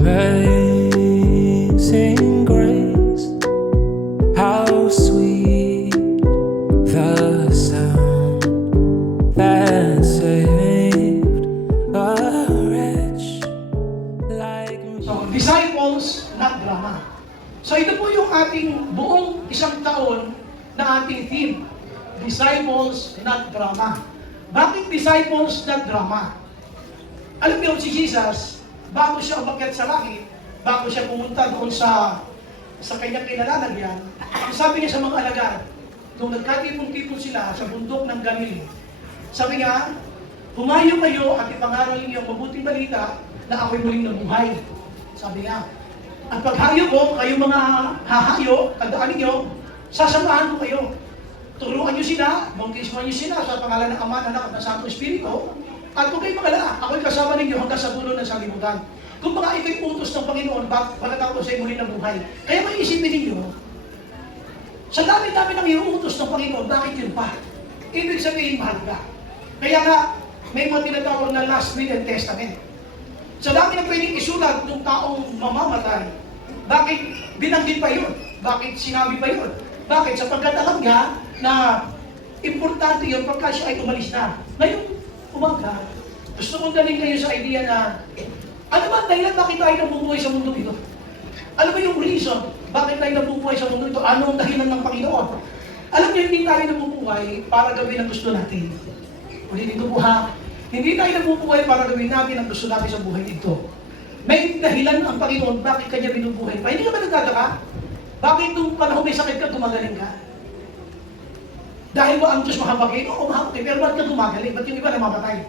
Amazing grace, how sweet the sound that saved a wretch like me. So, disciples, not drama. So, ito po yung ating buong isang taon na ating theme. Disciples, not drama. Bakit disciples, not drama? Alam niyo, si Jesus, bago siya umakyat sa langit, bago siya pumunta doon sa kanyang kinalalagyan, ang sabi niya sa mga alagad, nung nagkatipon-tipon sila sa bundok ng Galilee, sabi niya, humayo kayo at ipangaral niyo ang mabuting balita na ako'y muling nabuhay. Sabi niya, at paghayo ko, kayo mga hahayo, tandaan niyo, sasamahan ko kayo. Turuan niyo sila, bautismuhan niyo sila sa pangalan ng Ama, Anak at ng Santo Espiritu, at kung kayo magalala, ako'y kasama ninyo hanggang sa dulo ng sanlibutan. Kung baka ito'y utos ng Panginoon, bakit ako sa muli ng buhay? Kaya may isipin ninyo, sa dami-dami ng iuutos ng Panginoon, bakit yun pa? Ibig sabihin, mahal ka. Kaya nga, may mga tinatawag na last will and testament. Sa dami na pwedeng isulat ng taong mamamatay, bakit binanggit pa yun? Bakit sinabi pa yun? Bakit? Sapagkat alam niya na importante yun pagka siya ay umalis na. Ngayon, umaga, gusto kong galing kayo sa idea na ano ba ang dahilan bakit tayo nabubuhay sa mundo ito? Ano ba yung reason bakit tayo nabubuhay sa mundo ito? Ano ang dahilan ng Panginoon? Alam niyo, hindi tayo nabubuhay para gawin ang gusto natin. Ulitin ko po ha, hindi tayo nabubuhay para gawin natin ang gusto natin sa buhay ito. May dahilan ang Panginoon bakit kanya binubuhay pa. Hindi ka ba nagtataka? Bakit nung panahon may sakit ka, gumagaling ka? Dahil mo ang Diyos mahabagin? Oo, mahabagin. Pero ba't ka gumagaling? Ba't yung iba namamatay?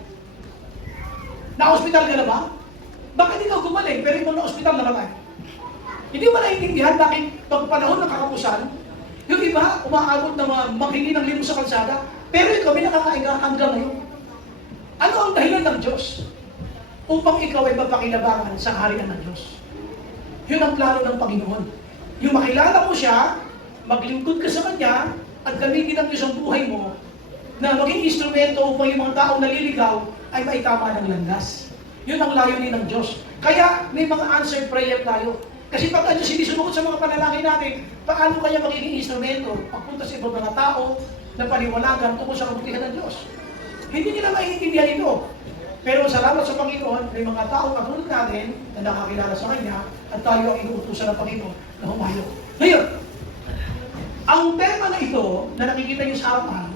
Na-hospital ka na ba? Bakit ikaw gumaling pero yung na-hospital namatay? Hindi mo naiintindihan bakit pag panahon ng kakapusan, yung iba umaabot na maghingi ng limos sa kalsada, pero ikaw may nakakain ka hanggang ngayon. Ano ang dahilan ng Diyos? Upang ikaw ay mapakinabangan sa kaharian ng Diyos. Yun ang plano ng Panginoon. Yung makilala mo siya, maglingkod ka sa Kanya, at gamitin ang Diyos ang buhay mo na maging instrumento upang yung mga taong naliligaw ay maitama ng landas. Yun ang layunin ng Diyos. Kaya may mga answered prayer tayo. Kasi pag ang Diyos hindi sumugot sa mga panalangin natin, paano kaya magiging instrumento pagpunta sa ibang mga tao na paliwanagan tungkol sa kabutihan ng Diyos? Hindi nila maiintindihan ito. Pero salamat sa Panginoon, may mga taong katulad natin na nakakilala sa Kanya at tayo ang inuutusan ng Panginoon na humayo. Ngayon, ang tema na ito na nakikita niyo sa harapan,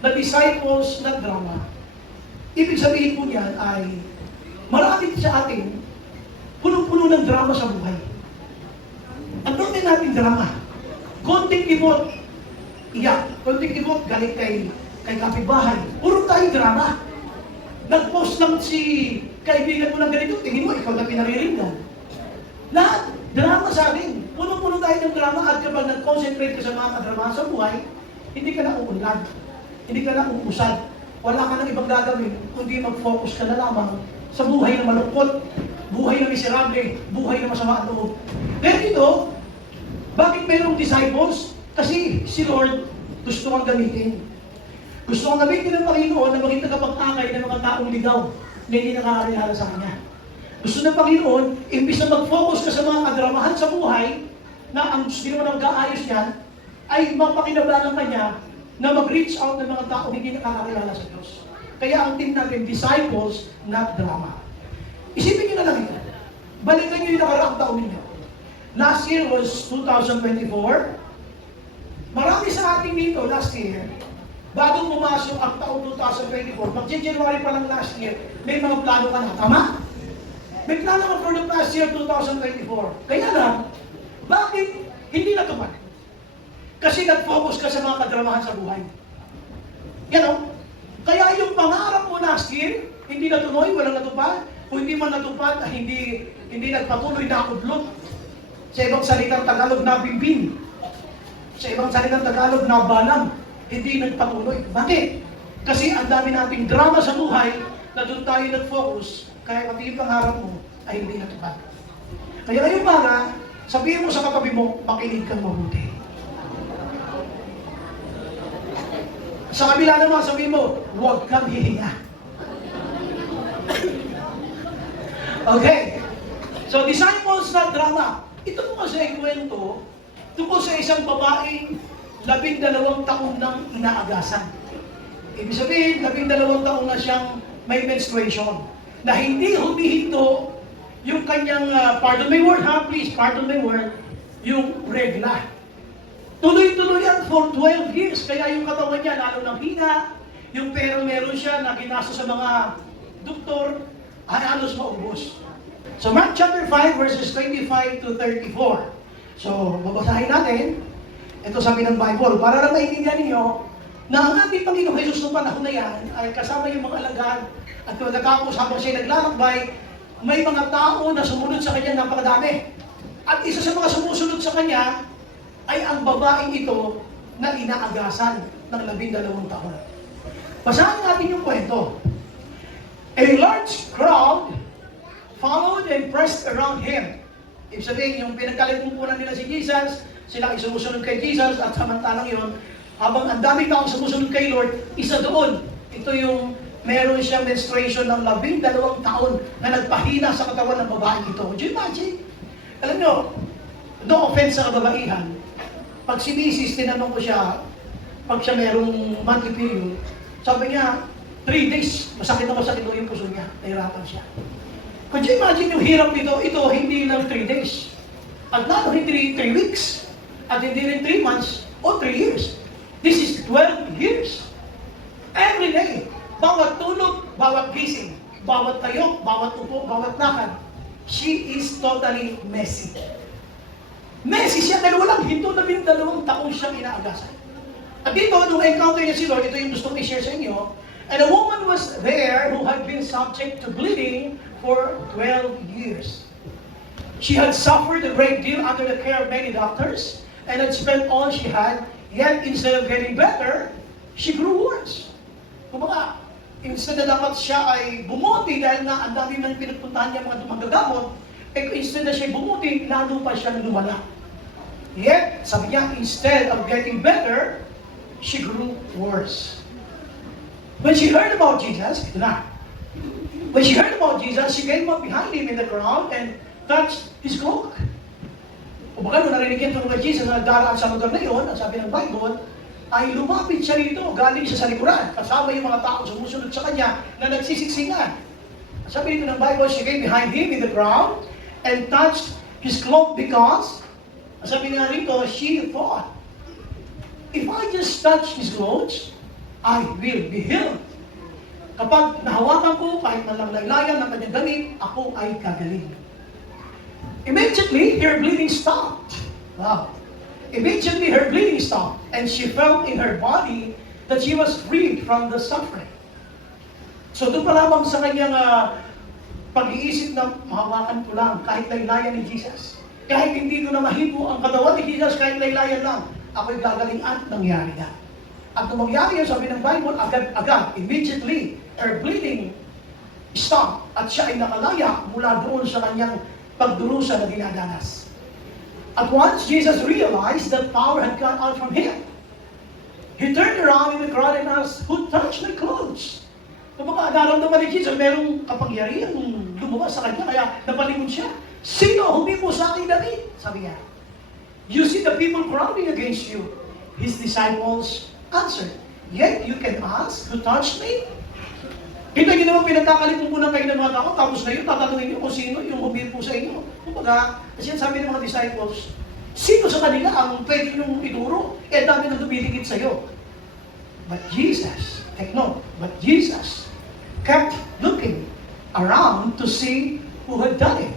na disciples, not drama, ibig sabihin po niyan ay marami sa atin, punong-puno ng drama sa buhay. Ang dami natin drama. Konting ibot, iyak. Konting ibot, galit kay kapitbahay. Puro tayo drama. Nag-post lang si kaibigan mo ng ganito, tingin mo, ikaw na pinariringan. Lahat, drama sa atin. Puno-puno tayo ng drama at kapag nag-concentrate ka sa mga kadrama sa buhay, hindi ka na uunlad. Hindi ka na uusad. Wala ka nang ibang gagawin, kundi mag-focus ka na lamang sa buhay na malungkot, buhay na miserable, buhay na masama ang loob. Pero dito, bakit mayroong disciples? Kasi si Lord gusto kang gamitin. Gusto kang gamitin ng Panginoon na maging tagapag-akay ng mga taong ligaw na hindi nakakilala sa Kanya. Gusto ng Panginoon, imbis na mag-focus ka sa mga kadramahan sa buhay, na ang ginawa ng gaayos niyan, ay mapakinabangan ka niya na mag-reach out ng mga taong hindi nakakilala sa Diyos. Kaya ang team natin, disciples, not drama. Isipin niyo na lang ito. Balikan niyo yung nakaraang taon ninyo. Last year was 2024. Marami sa ating dito, last year, bago pumasok ang taong 2024, mag-January pa lang last year, may mga plano ka na. Tama? May plano ka for the past year, 2024. Kaya lang, bakit hindi natupad? Kasi nag-focus ka sa mga kadramahan sa buhay. Yan o. Kaya yung pangarap mo last year, hindi natuloy, walang natupad. Kung hindi man natupad, hindi nagpatuloy na udlot. Sa ibang salitang Tagalog na bimbing. Sa ibang salitang Tagalog na balang. Hindi nagpatuloy. Bakit? Kasi ang dami nating drama sa buhay na doon tayo nag-focus, kaya pati yung pangarap mo ay hindi natupad. Kaya ngayong umaga, sabihin mo sa katabi mo, makinig kang mabuti. Sa kabila naman, sabihin mo, huwag kang hihinga. Okay. So, disciples na drama. Ito po kasi ay kwento tungkol sa isang babaeng 12 taon nang inaagasan. Ibig sabihin, 12 taon na siyang may menstruation. Na hindi humihinto yung kanyang, pardon my word ha, please, pardon my word, yung regla. Tuloy-tuloy yan for 12 years. Kaya yung katawan niya lalo ng hina, yung pero meron siya na ginasa sa mga doktor, ay halos maubos. So Mark chapter 5 verses 25 to 34. So, babasahin natin. Ito sabi ng Bible, para lang maintindihan ninyo na ang ating Panginoong Jesus noong panahon na yan ay kasama yung mga alagad at pagkatapos habang siya naglalakbay, may mga tao na sumunod sa kanya napakadami. At isa sa mga sumusunod sa kanya ay ang babaeng ito na inaagasan ng 12 taon. Basahin natin yung kwento. A large crowd followed and pressed around him. Ibig sabihin, yung pinagkalipunan nila si Jesus, sila ay sumusunod kay Jesus, at samantalang yon, habang ang dami taong sumusunod kay Lord, isa doon. Ito yung meron siyang menstruation ng 12 taon na nagpahina sa katawan ng babaeng ito. Would you imagine? Alam nyo, no offense sa kababaihan, pag si Mrs. tinanong ko siya, pag siya merong monthly period, sabi niya, 3 days, masakit yung puso niya, nahirapan siya. Could you imagine yung hirap nito? Ito, hindi lang 3 days. At lalo, hindi 3 weeks. At hindi rin 3 months o 3 years. This is 12 years. Every day. Bawat tulog, bawat gising, bawat tayo, bawat upo, bawat lakad. She is totally messy. Messy siya dahil walang hinto na 12 taon siyang inaagasan. At dito, nung encounter niya si Lord, ito yung gusto kong i-share sa inyo. And a woman was there who had been subject to bleeding for 12 years. She had suffered a great deal under the care of many doctors and had spent all she had, yet instead of getting better, she grew worse. Kumbaga, instead na dapat siya ay bumuti dahil na ang dami nang pinagpuntahan niya mga dumagagamot, instead na siya bumuti, lalo pa siyang lumala. Yet, sabi niya, instead of getting better, she grew worse. When she heard about Jesus, ito na. When she heard about Jesus, she came up behind him in the crowd and touched his cloak. O baka nung narinig niya itong Jesus na nagdaraan sa lugar na yun, ang sabi ng Bible, ay lumapit siya rito, galing siya sa likuran. Kasama yung mga tao sumusunod sa kanya na nagsisiksingan. Sabi dito ng Bible, she came behind him in the crowd and touched his cloak because, sabi nga rito, she thought, if I just touch his clothes, I will be healed. Kapag nahawakan ko, kahit na lang laylayan ng kanyang damit, ako ay kagaling. Immediately, her bleeding stopped. Wow. Immediately, her bleeding stopped, and she felt in her body that she was freed from the suffering. So doon pa lamang sa kanyang pag-iisip na mahawakan ko lang, kahit laylayan ni Jesus. Kahit hindi ko na mahipo ang katawan ni Jesus, kahit laylayan lang, ako'y gagaling at nangyari na. At nung mangyari yun, sabi ng Bible, agad, immediately, her bleeding stopped at siya ay nakalaya mula doon sa kanyang pagdurusa na dinadanas. At once Jesus realized that power had gone out from him, he turned around in the crowd and asked, who touched my clothes? Kapag naramdaman ni Jesus, merong kapangyarihan lumabas sa kanya, kaya napalingon siya. Sino humipo sa aking damit? Sabi niya. You see the people crowding against you. His disciples answered, yet you can ask, who touched me? Kita nyo naman pinagkakalipunan kayo ng mga tao, tapos na yun, tatanungin nyo kung sino yung humipo sa inyo. Kumbaga, kasi sabi ng mga disciples, sino sa kanila ang pwede nyo ituro? Eh, dami nang dumidikit sa'yo. But Jesus, take note, but Jesus kept looking around to see who had done it.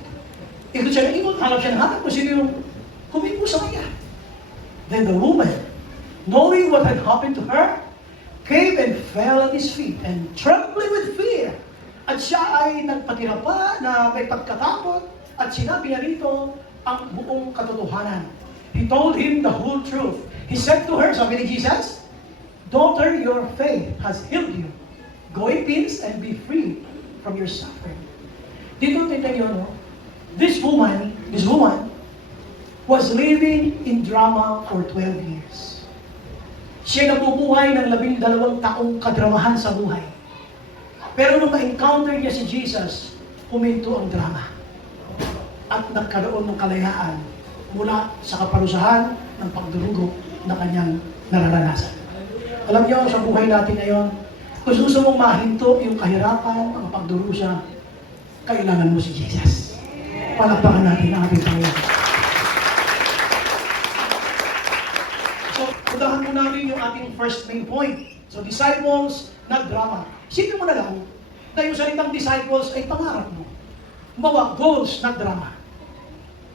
Ikot siya na ikot, hanap siya ng hanap kung sino yung humipo sa kanya. Then the woman, knowing what had happened to her, came and fell at his feet and trembling with fear. At siya ay nagpatira pa na may pagkatakot at sinabi niya rito ang buong katotohanan. He told him the whole truth. He said to her, sabi ni Jesus, daughter, your faith has healed you. Go in peace and be free from your suffering. Dito tingnan niyo, no? This woman was living in drama for 12 years. Siya nabubuhay ng 12 taong kadramahan sa buhay. Pero nung ma-encounter niya si Jesus, huminto ang drama. at nagkaroon ng kalayaan mula sa kaparusahan ng pagdurugo na kanyang nararanasan. Alam niyo, sa buhay natin ngayon, kung gusto mong mahinto yung kahirapan, ang pagdurusa, kailangan mo si Jesus. Palakpakan natin ang ating Panginoon. So, udahan mo namin yung ating first main point. So, disciples, not drama. Isipin mo na lang, na yung salitang disciples ay pangarap mo. Bawa, goals, not drama.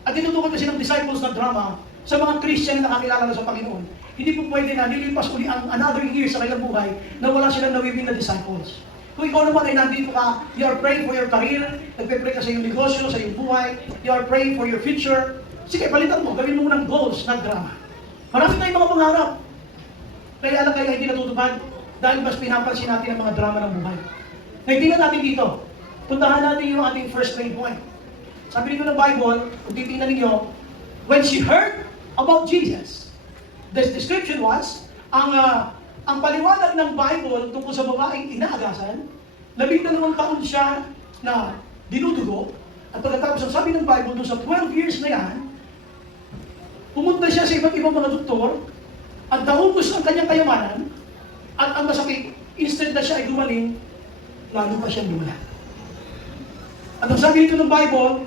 At tinutukoy kasi ng disciples na drama sa mga Christian na nakakilala na sa Panginoon. Hindi po pwede na nilipas uli ang another year sa kanilang buhay na wala silang nawibing na disciples. Kung ikaw naman ay nandito ka, you are praying for your career, nagpe-pray ka sa iyong negosyo, sa iyong buhay, you are praying for your future, sige, palitan mo, gawin mo ng goals, not drama. Marami tayong mga pangarap. Kaya lang kaya hindi natutupad dahil mas pinapansin natin ang mga drama ng buhay. Naitingnan natin dito. Puntahan natin yung ating first main point. Sabi dito ng Bible, kung titingnan ninyo, when she heard about Jesus, the description was, ang paliwanag ng Bible tungkol sa babaeng inaagasan, 12 taon siya na dinudugo, at pagkatapos ang sabi ng Bible, doon sa 12 years na yan, pumunta siya sa iba't ibang mga doktor, at naubos ang kanyang kayamanan, at ang masakit, instead na siya ay gumaling, lalo pa siyang lumala. At ang sabi dito ng Bible,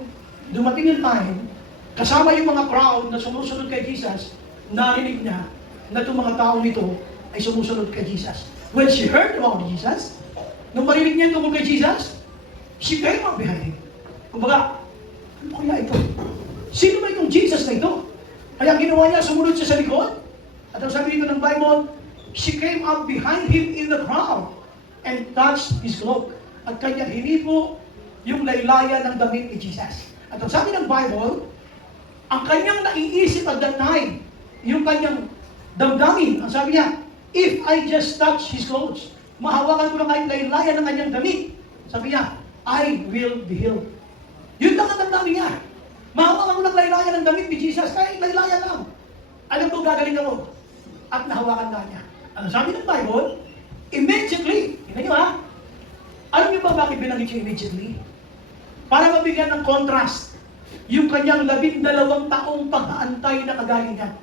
dumating yung time, kasama yung mga crowd na sumusunod kay Jesus, narinig niya na itong mga taong ito ay sumusunod kay Jesus. When she heard about Jesus, nung marinig niya tungkol kay Jesus, she came up behind him. Kumbaga, ano kaya ito? Sino ba itong Jesus na ito? Kaya ginawa niya, sumunod siya sa likod. At ang sabi dito ng Bible, she came up behind him in the crowd and touched his cloak. At kanya hinipo yung laylayan ng damit ni Jesus. At ang sabi ng Bible, ang kanyang naiisip at that time, yung kanyang damdamin, ang sabi niya, if I just touch his clothes, mahawakan ko lang kahit laylayan ng kanyang damit, sabi niya, I will be healed. Yun lang ang damdamin niya. Mahawakan ko lang laylayan ng damit ni Jesus, kahit laylayan lang. Alam ko gagaling ako. At nahawakan na niya. Ang sabi ng Bible, immediately, tingnan niyo ha, alam niyo ba bakit binanggit siya immediately? Para mabigyan ng contrast, yung kanyang 12 taong pag-aantay na kagalingan.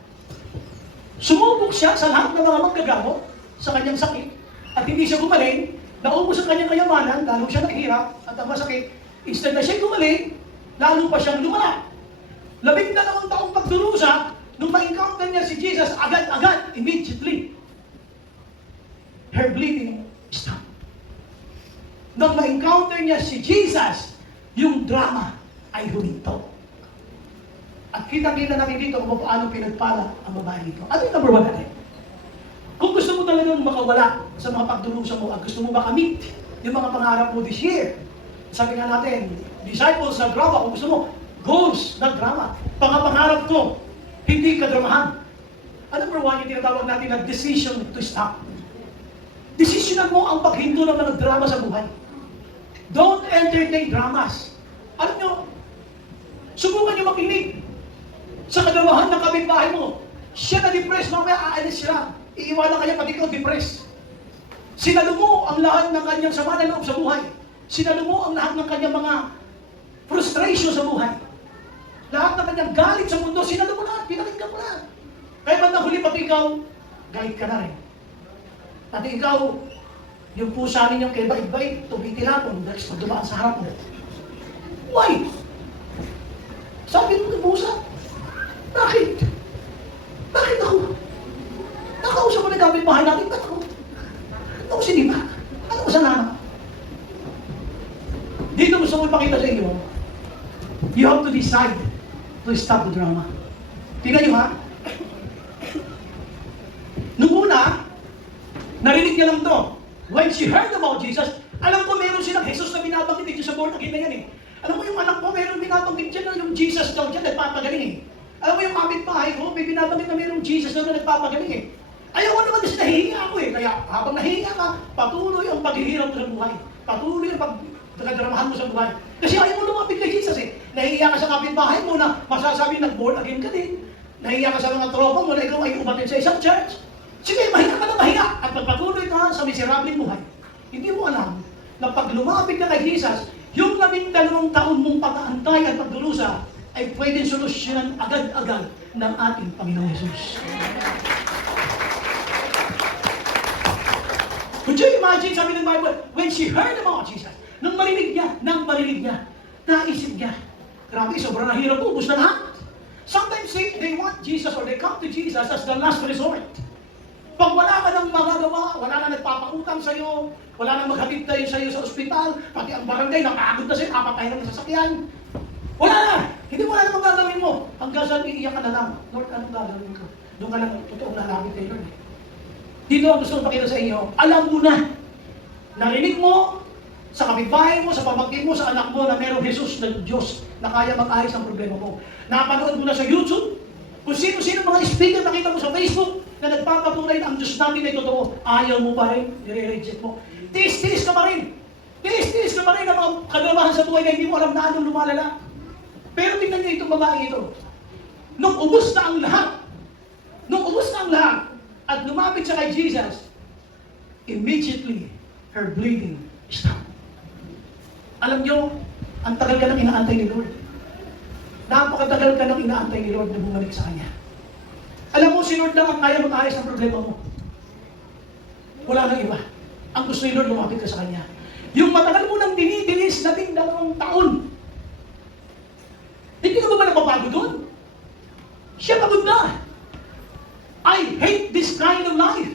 Sumubok siya sa lahat ng mga maggagamot sa kanyang sakit, at hindi siya gumaling, naubos ang kanyang kayamanan, lalo siya naghirap, at ang masakit, instead na siya gumaling, lalo pa siyang lumala. 12 taong pagdurusa, nung ma-encounter niya si Jesus, agad-agad, immediately, her bleeding stopped. Nung ma-encounter niya si Jesus, yung drama ay huminto. At kita-kita natin dito kung paano pinagpala ang babae dito. Ano yung number 1 natin? Kung gusto mo talagang makawala sa mga pagdurusa mo, at gusto mo makamit yung mga pangarap mo this year, sabi nga natin, disciples na drama, kung gusto mo, goals na drama. Pangapangarap ko, hindi kadramahan. Ano number 1 yung tinatawag natin na decision to stop? Desisyonan mo ang paghinto ng mga drama sa buhay. Don't entertain dramas. Alam nyo, subukan nyo makinig sa kadramahan ng kapitbahay mo. Siya na-depress, mamaya aalis siya. Iiwanan kanya pati ikaw depress. Sinalo mo ang lahat ng kanyang sama na loob sa buhay. Sinalo mo ang lahat ng kanyang mga frustration sa buhay. Lahat ng kanyang galit sa mundo, sinalo mo lahat, pinakinggan mo lahat. Kaya ba't huli pati ikaw, galit ka na rin. Pati ikaw, yung pusa ninyong kay bait-bait, tumitilapon, dahil pag dumaan sa harap mo. Why? Sabi mo ng pusa, bakit? Bakit ako? Nakausap mo na gamit bahay natin, ba't ako? Ano ko sinima? Ano ko sanana? Dito gusto ko ipakita sa inyo, you have to decide to stop the drama. Tingnan nyo ha? Nung una, narinig niya lang to. When she heard about Jesus, alam ko meron silang Jesus na binabanggit dito sa born again na yan eh. Alam mo yung anak ko, meron binabanggit dyan na yung Jesus daw dyan, nagpapagaling eh. Alam mo yung kapitbahay ko, may binabanggit na merong Jesus na nagpapagaling eh. Ayaw ko naman kasi nahihiya ako eh. Kaya habang nahihiya ka, patuloy ang paghihirap mo sa buhay. Patuloy ang pagkadramahan mo sa buhay. Kasi ayaw mo lumapit kay Jesus eh. Nahihiya ka sa kapitbahay mo na masasabi nag-born again ka din. Nahihiya ka sa mga tropa mo na ikaw ay umatin sa isang church. Sige, mahiya ka na mahiya at magpatuloy ka sa miserableng buhay. Hindi mo alam na pag lumapit ka kay Jesus, yung 12 taon mong pag-aantay at pagdurusa ay pwedeng solusyonan agad-agad ng ating Panginoong Jesus. Would you imagine, sabi ng Bible, when she heard about Jesus, nang marinig niya, naisip niya, grabe, sobrang nahirap po, ubus na lahat. Sometimes they want Jesus or they come to Jesus as the last resort. Pag wala ka nang magagawa, wala na nagpapakutang sa'yo, wala nang maghatid tayo sa'yo sa ospital, pati ang barangay, napagod na sa'yo, kapatay ng sasakyan. Wala na! Hindi wala na magagawin mo. Hanggang saan iiyak ka na lang, Lord, anong gagawin ko? Doon ka lang totoong lalapit kay Lord. Dito ang gusto kong pakita sa inyo, alam mo na, narinig mo, sa kapitbahay mo, sa pamangkin mo, sa anak mo na merong Jesus na Diyos na kaya mag-ayos ang problema mo. Napanood mo na sa YouTube, kung sino-sino mga speaker nakita mo sa Facebook na nagpapatunay na ang Diyos natin ay totoo, ayaw mo pa rin, nire-reject mo. Tiis-tiis ka pa rin. Tiis-tiis ka pa rin ang mga kagalabahan sa buhay na hindi mo alam na anong lumalala. Pero tingnan niyo itong babae ito. Nung ubos na ang lahat, at lumapit siya kay Jesus, immediately, her bleeding stopped. Alam niyo, ang tagal ka nang inaantay ni Lord. Napakatagal ka nang inaantay ni Lord na bumalik sa Kanya. Alam mo, si Lord lang ang kaya mag-ayos ang problema mo. Wala nang iba. Ang gusto ni Lord, lumapit ka sa Kanya. Yung matagal mo nang dinidilis 12 taon. Hindi ka ba napapago doon? Siya pagod na. I hate this kind of life.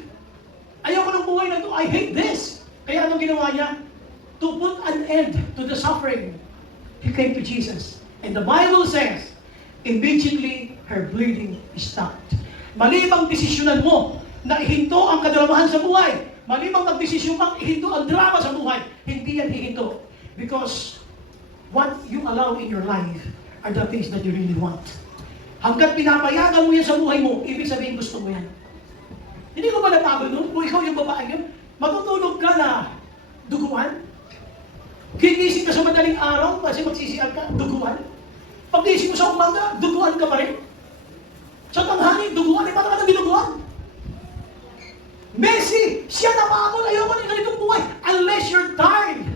Ayoko ng buhay na to. I hate this. Kaya anong ginawa niya? To put an end to the suffering, He came to Jesus. And the Bible says, immediately her bleeding stopped. Mali bang desisyonan mo na ihinto ang kadramahan sa buhay? Mali bang magdesisyon kang ihinto ang drama sa buhay? Hindi yan hihinto. Because what you allow in your life are the things that you really want. Hanggat pinapayagan mo yan sa buhay mo, ibig sabihin gusto mo yan. Hindi ko ba napagod nun? Kung ikaw yung babae yun, matutulog ka na duguan? Gigising ka sa madaling araw kasi magsisiyan ka, duguan? Pag-gising mo sa umaga, duguan ka pa rin? Sa tanghali, duguan, paano ka nang binuguan? Messi, siya napagod, ayoko na ganitong buhay, unless you're tired.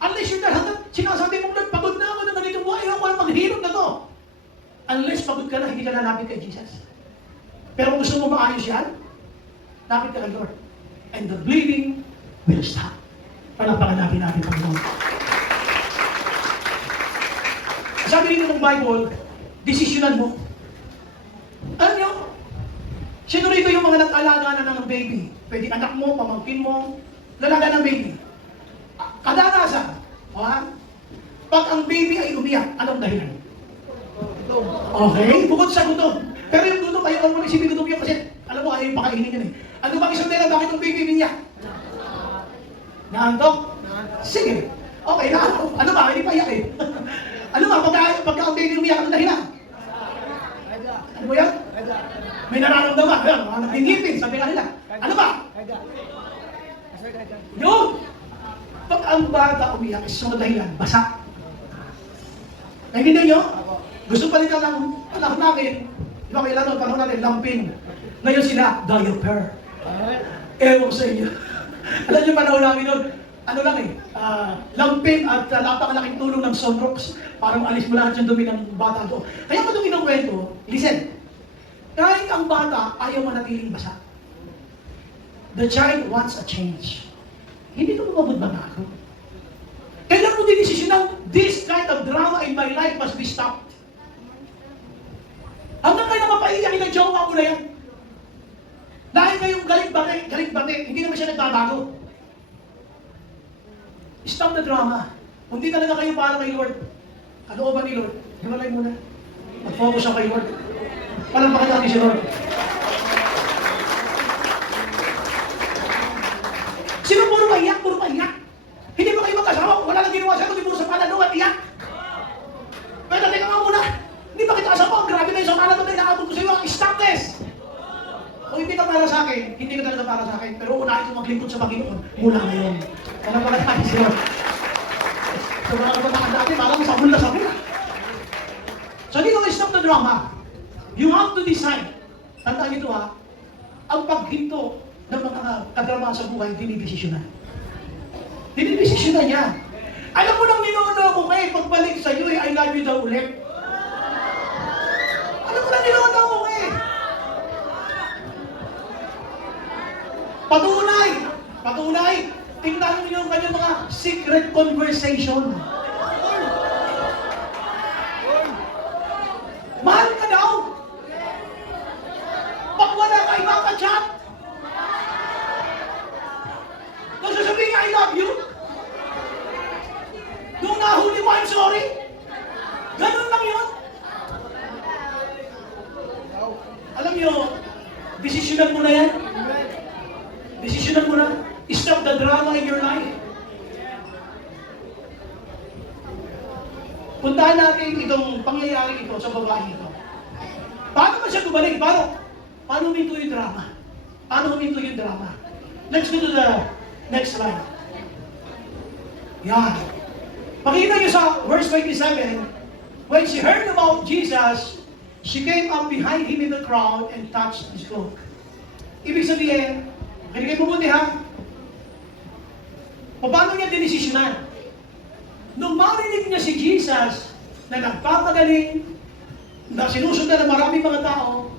Unless you're tired, hanggang sinasabi mong, Lord, pagod na ako ng ganitong buhay, ayoko na maghirap na to. Unless pagod ka na, hindi ka na lapit kay Jesus. Pero gusto mo maayos yan, lapit ka kay Lord. And the bleeding will stop. Palapakan natin Panginoon. Sabi dito ng Bible, desisyonan mo. Alam niyo, sino rito yung mga nag-alaga na ng baby? Pwede anak mo, pamangkin mo, lalaga ng baby. Kadalasan, pag ang baby ay umiyak, anong dahilan? Okay, bukod sa gutom. Pero yung gutom, ayaw mo isipin gutom yun kasi alam mo, ayaw yung pakainin yun eh. Ano bang isang dahilan, bakit ang baby umiyak? Naantok? Sige. Okay, naantok. Ano ba? Hindi pa iyak eh. Ano ba? Pagka ang baby umiyak, anong dahilan? Ano mo yan? May nararamdaman. Mga nagingipin, sabi nga nila. Ano ba? Yun! Pag ang bata umiyak, isang dahilan, basa. Naintindihan nyo? Gusto pa rin ka ng anak namin. Di ba kailan panahon natin, lampin. Ngayon sila, diaper. Ewan sa inyo. Alam nyo panahon namin nun, ano lang lampin at napakalaking tulong ng Sunrocks. Parang alis mo lahat yung dumi ng bata doon. Kaya ko itong kinukwento, listen. Kahit ang bata, ayaw manatiling basa. The child wants a change. Hindi ko mabud ba na ako? Kailan mo dinesisyon ng this kind of drama in my life must be stopped? Hanggang kayo mapaiyak ng jowa mo na yan. Dahil kayong galit-bate, hindi naman siya nagbabago. Stop the drama. Kung di talaga kayo para kay Lord, kalooban ni Lord, himalay muna. Mag-focus siya kay Lord. Palampakan natin si Lord. Sino puro paiyak? Puro paiyak. Hindi ba kayo magkasama? Wala lang ginawa siya, kundi puro sa panaluan, iyak. Pero teka nga muna. Hindi ba kita asawa? Grabe na yung sama na ito na inaabot ko sa iyo. Stop this! Kung hindi ka para sa akin, hindi ka talaga para sa akin. Pero unahin ko maglingkod sa Panginoon mula ngayon. Kaya pala tayo siya. So mga kabataan natin, parang sabon na sabon. So dito, stop the drama. You have to decide. Tandaan nito ang paghinto ng mga kadrama sa buhay, dinidesisyonan. Dinidesisyonan niya. Alam mo nang ninuno ko kayo, pagbalik sa iyo, I love you daw ulit. Patunay. Tingnan niyo yung kanyang mga secret conversation. Mahal ka daw. Pag wala ka, ipapachat. Nung sasabihin niya, I love you. Nung nahuli mo, I'm sorry. Ganun lang yun. Alam niyo, desisyonan mo na yan. Desisyonan mo na. Stop the drama in your life. Puntahan natin itong pangyayari ito sa babae ito. Paano ba siya gumaling? Paano huminto yung drama? Let's go to the next slide. Yan. Pakita niyo sa verse 27, when she heard about Jesus, she came up behind him in the crowd and touched his cloak. Ibig sabihin, kinig mo buti ha, paano niya dinesisyonan? Nung marinig niya si Jesus na nagpapagaling, na sinusundan ng maraming mga tao,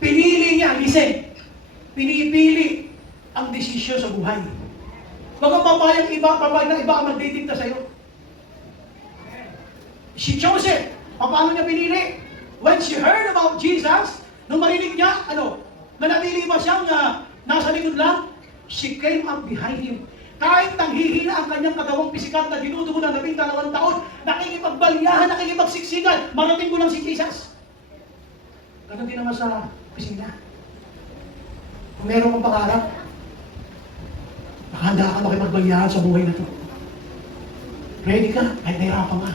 pinili niya, pinipili ang desisyon sa buhay. Baka papayag na iba ang magdidikta sa'yo. She chose it. Paano niya pinili? When she heard about Jesus, nung marinig niya, nanatili ba siyang nasa likod lang? She came up behind him. Kahit nanghihina ang kanyang katawang pisikal na dinudugo ng 12 taon, nakikipagbalyahan, nakikipagsiksikan, marating ko lang si Jesus. Ganun din naman sa opisina. Kung meron kang pangarap, nakahanda ka makipagbalyahan sa buhay na ito. Ready ka? Kahit nahirapan ka.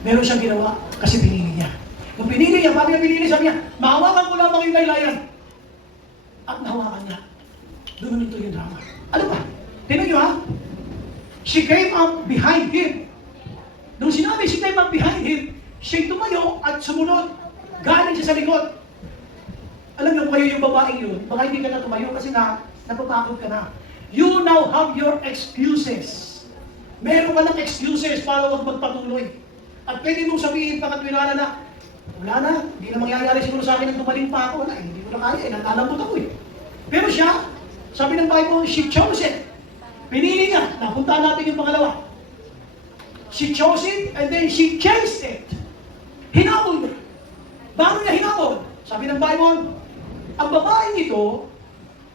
Meron siyang ginawa kasi pinili niya. Nung pinili niya, paano niya pinili? Sabi niya, mahawakan ko lamang yung laylayan. At nahawakan niya. Doon ito yung drama. Ano pa? Tingnan niyo ha? She came up behind him. Nung sinabi she came up behind him, siya tumayo at sumunod. Galing siya sa likod. Alam niyo, kayo yung babaeng yun, baka hindi ka na tumayo kasi napatakot ka na. You now have your excuses. Meron ka ng excuses para huwag magpatuloy. At pwede mong sabihin pagkatwirala na, wala na, hindi na mangyayari siguro sa akin nang tumaling pa ako. Wala, hindi ko na kaya, nalalambot ako eh. Pero siya, sabi ng Bible, she chose it. Pinili niya. Napunta natin yung pangalawa. She chose it and then she chased it. Hinabol niya. Paano niya hinabol? Sabi ng Bible, ang babaeng ito,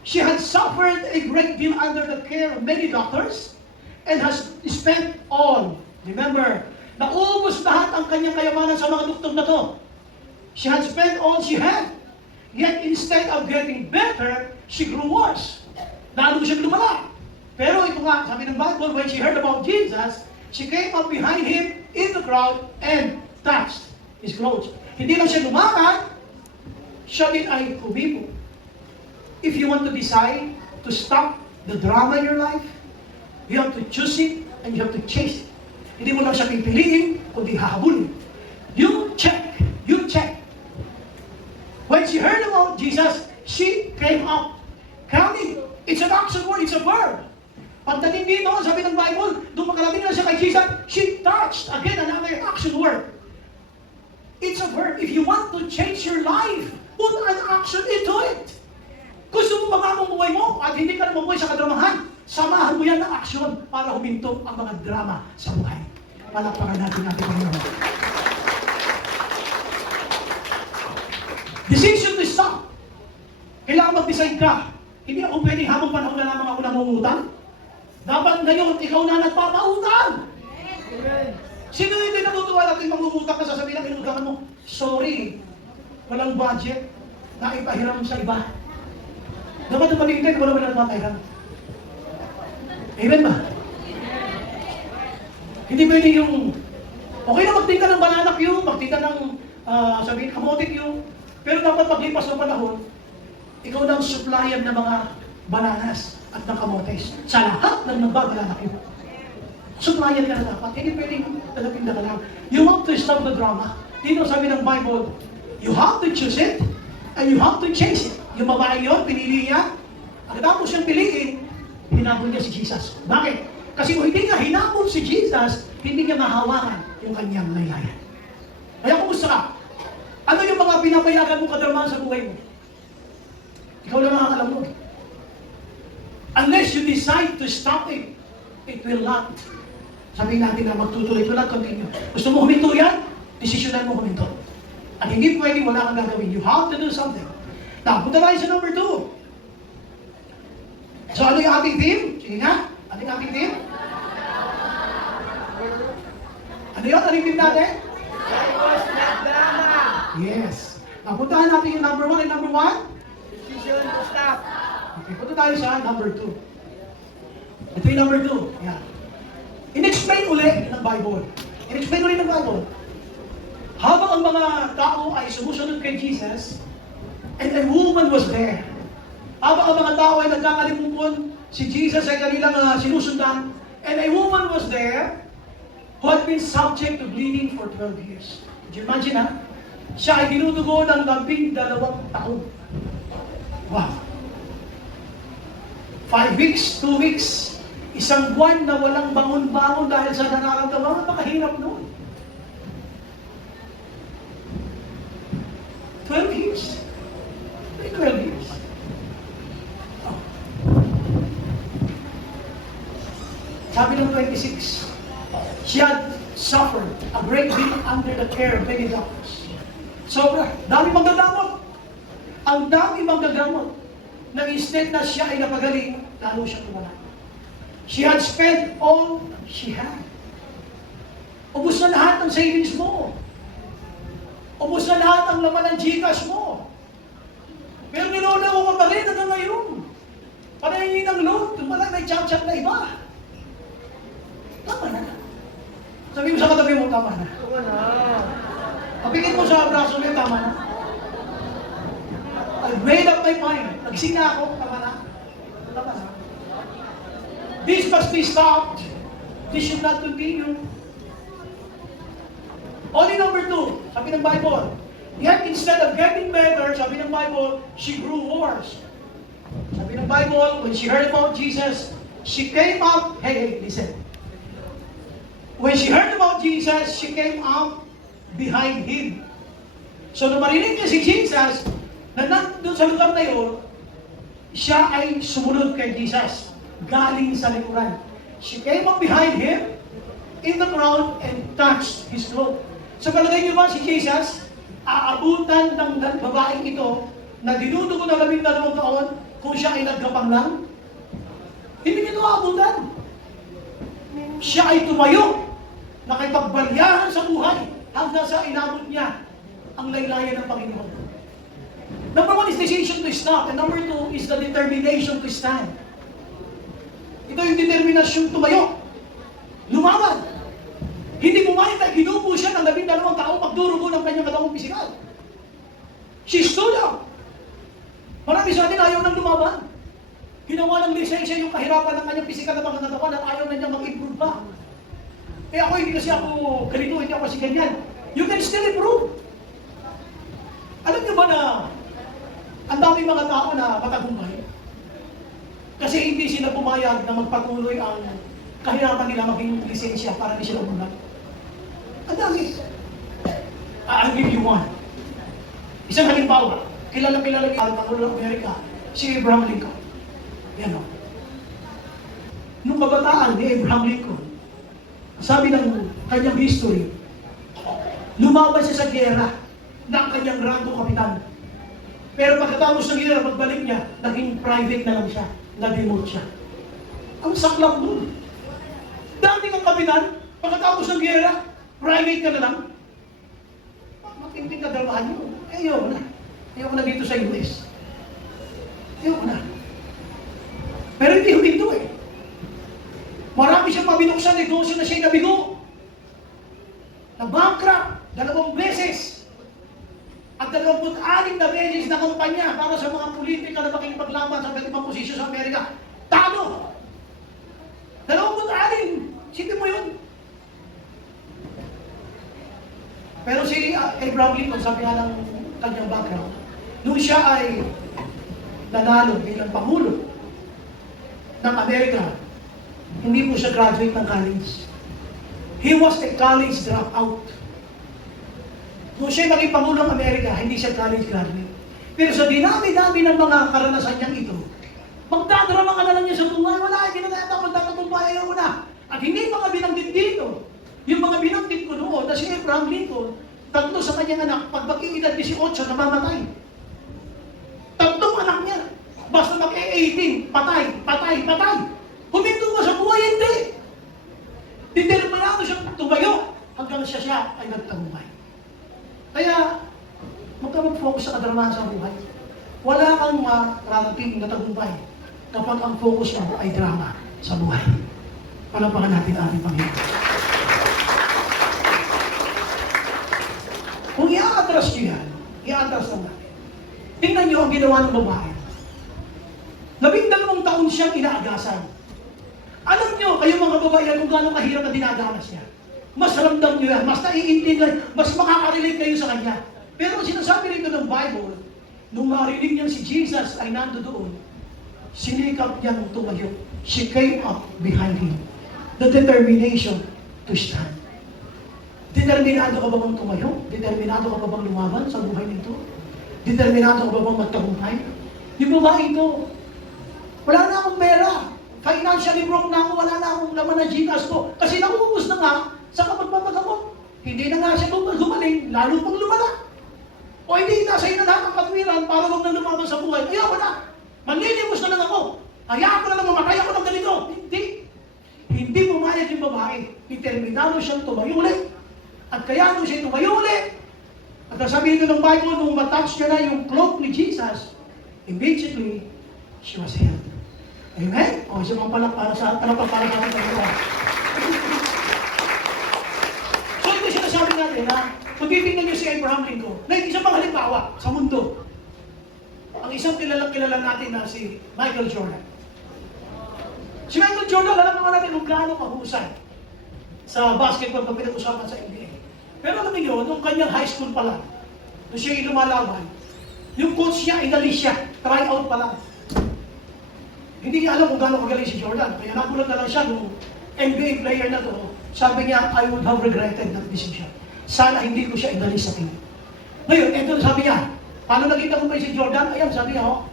she had suffered a great deal under the care of many doctors and has spent all. Remember, naubos lahat ang kanyang kayamanan sa mga doktor na to. She had spent all she had. Yet instead of getting better, she grew worse. Lalo siyang lumala. Pero ito nga, sabi ng Bible, when she heard about Jesus, she came up behind him in the crowd and touched his clothes. Hindi lang siya lumakad, siya din ay humipo. If you want to decide to stop the drama in your life, you have to choose it and you have to chase it. Hindi mo lang siya pipiliin, kundi hahabulin. You check. When she heard about Jesus, she came up. Coming. It's an action word, it's a verb. Pagdating dito, sabi ng Bible, nung makarating na siya kay Jesus, she touched. Again, another action word. It's a verb. If you want to change your life, put an action into it. Gusto mo magagong buhay mo at hindi ka na mabuhay sa kadramahan, samahan mo yan ng aksyon para huminto ang mga drama sa buhay. Palakpakan natin Panginoon. Decision to stop. Kailangan mag-decide ka. Hindi ako pwedeng habang panahon na lamang ako namumutang. Dapat ngayon, ikaw na nagpapautang. Sino hindi natutuwa natin mangungutang ka sasabihin ng inutangan mo? Sorry, walang budget na ipahiram sa iba. Dapat na paligtay kung wala mo na nagpapahiram. Amen ba? Hindi pwede yung, okay na magtinda ng banana Q, magtinda ng, sabihin, kamote Q, pero dapat paglipas ng panahon, ikaw na ang supplier ng mga bananas at ng kamotes sa lahat ng nagbabanana Q. Supplier ka na dapat, hindi pwedeng talapinda ka lang. You have to stop the drama. Dito sabi ng Bible, you have to choose it and you have to chase it. Yung babae yun, pinili niya. Ang tapos siyang piliin, hinabol niya si Jesus. Bakit? Kasi kung hindi niya hinabol si Jesus, hindi niya mahawakan yung kanyang laylayan. Kaya kumusta ka? Ano yung mga pinapayagan mo kadramahan sa buhay mo? Ikaw lang nakakalam mo. Unless you decide to stop it, it will not. Sabihin natin na magtutuloy, it will not continue. Gusto mo huminto yan? Desisyonan mo huminto. At hindi pwedeng wala kang gagawin. You have to do something. Now, punta tayo sa number 2. So, ano yung ating theme? Sige nga. Ano yung ating theme? Ano yun? Ano yung theme natin? Yes. Now, puntahan natin yung number 1 and number 1. Decision to stop. Okay, punta tayo sa number 2. Ito yung number 2. Yan. In-explain ulit ng Bible. In-explain ulit ng Bible. Habang ang mga tao ay sumusunod kay Jesus, and a woman was there. Habang ang mga tao ay nagkakalimutan, si Jesus ay kanilang sinusundan, and a woman was there who had been subject to bleeding for 12 years. Did you imagine, ha? Siya ay dinudugo ng 12 taon. Wow. 5 weeks, 2 weeks, isang buwan na walang bangon-bangon dahil sa nararamdaman, napakahirap noon. 12 years. 12 years. Oh. Sabi ng 26, she had suffered a great deal under the care of many doctors. Sobra. Dami manggagamot. Ang dami manggagamot. Na instead na siya ay napagaling, lalo siya tumala. She had spent all she had. Ubus na lahat ng savings mo. Ubus na lahat ang laman ng Gcash mo. Pero nilola ko pa rin hanggang ngayon. Panahingi ng loan, tumala may chat-chat na iba. Tama na. Sabi mo sa katabi mo, tama na. Tama na. Kapikit mo sa braso mo, tama na. I've made up my mind. Nagsinga ako, tama na. Tama na. This must be stopped. This should not continue. Only number 2, sabi ng Bible. Yet instead of getting better, sabi ng Bible, she grew worse. Sabi ng Bible, when she heard about Jesus, she came up, hey, listen. When she heard about Jesus, she came up behind him. So nung marinig niya si Jesus, na nandun sa lugar na yun, siya ay sumunod kay Jesus, galing sa likuran. She came up behind him, in the crowd, and touched his clothes. So palagay niyo ba si Jesus, aabutan ng babaeng ito na dinudugo na 12 taon kung siya ay nagkapang lang? Hindi niya ito aabutan. Siya ay tumayo, nakipagbalyahan sa buhay hanggang sa inabot niya ang laylayan ng Panginoon. Number 1 is decision to stop, and number 2 is the determination to stand. Ito yung determinasyon tumayo, lumaban. Hindi pumayag na ginupo siya ng 12 taon pagdurugo ng kanyang katawang pisikal. She stood up. Marami sa atin ayaw nang lumaban. Ginawa ng lisensya yung kahirapan ng kanyang pisikal na mga katawan at ayaw na niya mag-improve pa. Eh ako, hindi kasi ako ganito, hindi ako kasi ganyan. You can still improve. Alam niyo ba na ang daming mga tao na matagumpay? Kasi hindi sila pumayag na magpatuloy ang kahirapan nila maging lisensya para di sila umulan. Ang dami. I'll give you one. Isang halimbawa, kilala ang Pangulo ng Amerika, si Abraham Lincoln. Yan o. Nung kabataan ni Abraham Lincoln, sabi ng kanyang history, lumaban siya sa giyera ng kanyang rango kapitan. Pero pagkatapos ng giyera, pagbalik niya, naging private na lang siya, na-demote siya. Ang saklang dun. Dami kang kapitan, pagkatapos ng giyera, private ka na lang. Matinting kadrabahan mo. Ayoko na. Ayoko na dito sa US. Ayoko na. Pero hindi huminto eh. Marami siyang mabinok sa negosyo na siya'y nabigo. Na-bankrupt 2 beses. At 26 na beses na kampanya para sa mga politika na makikipaglaban sa ibang posisyon sa Amerika. Talo! 26! Sipin mo yun. Pero si Abraham Lincoln, sabi nga ng kanyang background, nung siya ay nanalo bilang Pangulo ng Amerika, hindi po siya graduate ng college. He was a college dropout. Nung siya maging Pangulo ng Amerika, hindi siya college graduate. Pero sa dinami-dami ng mga karanasan niyang ito, Magdadrama ka na lang niya sa buhay. Wala, ginagaya magdatagumpay, ayaw mo na. At hindi mga binanggit dito. Yung mga binanggit ko noon, na si Abraham Lincoln, tatlo sa kanyang anak, pag mag-iedad 18, namamatay. Tatlong anak niya. Basta mag-18, patay, patay, patay. Huminto ba sa buhay? Hindi. Determinado siyang tumayo hanggang siya ay nagtagumpay. Kaya, magka-focus sa kadramahan sa buhay. Wala kang mararating na tagumpay kapag ang focus mo ay drama sa buhay. Palampakan natin ang ating Panginoon. Kung i-atras nyo yan, i-atras lang natin. Tingnan nyo ang ginawa ng babae. 12 taon siyang inaagasan. Alam nyo, kayo mga babae, kung gaano kahirap na dinadanas niya. Mas ramdam nyo yan, mas naiintindihan, mas makaka-relate kayo sa kanya. Pero sinasabi rito ng Bible, nung marinig niya si Jesus ay nando doon, sinikap niyang tumayo. She came up behind him. The determination to stand. Determinado ka ba bang tumayo? Determinado ka ba bang lumaban sa buhay nito? Determinado ka ba bang magtagumpay? Yung babae ito, wala na akong pera. Financially broke na ako, wala na akong laman na Gcash ko. Kasi nakuubos na nga sa kapagpapagamot. Hindi na nga siya gumaling, lalo pang lumala. O hindi, nasa iyo na lahat ang katwiran para huwag na lumaban sa buhay. Kaya wala. Manlilimos na lang ako. Hayaan ko na lang mamatay ako ng ganito. Hindi. Hindi pumayag yung babae. Determinado siyang tumayo ulit. At kaya nung siya tumayo ulit, at nasabihin ito ng Bible, nung matouch niya na yung cloak ni Jesus, immediately, she was healed. Amen? O, isa pang para sa ating Panginoon. So, ito sinasabi natin na, kung titignan niyo si Abraham Lincoln, na isang pang halimbawa sa mundo. Ang isang kilala natin na si Michael Jordan. Si Michael Jordan, alam naman natin kung gaano kahusay sa basketball pag pinag-usapan sa NBA. Pero alam niyo, nung kanyang high school pa lang, nung siya lumalaban, yung coach niya, inalis siya, try out pa lang. Hindi niya alam kung gaano kagaling si Jordan. Kaya nagulat na lang siya nung NBA player na to. Sabi niya, I would have regretted that decision. Sana hindi ko siya inalis sa team. Ngayon, ito sabi niya, paano nakita ko ba si Jordan? Ayan, sabi niya,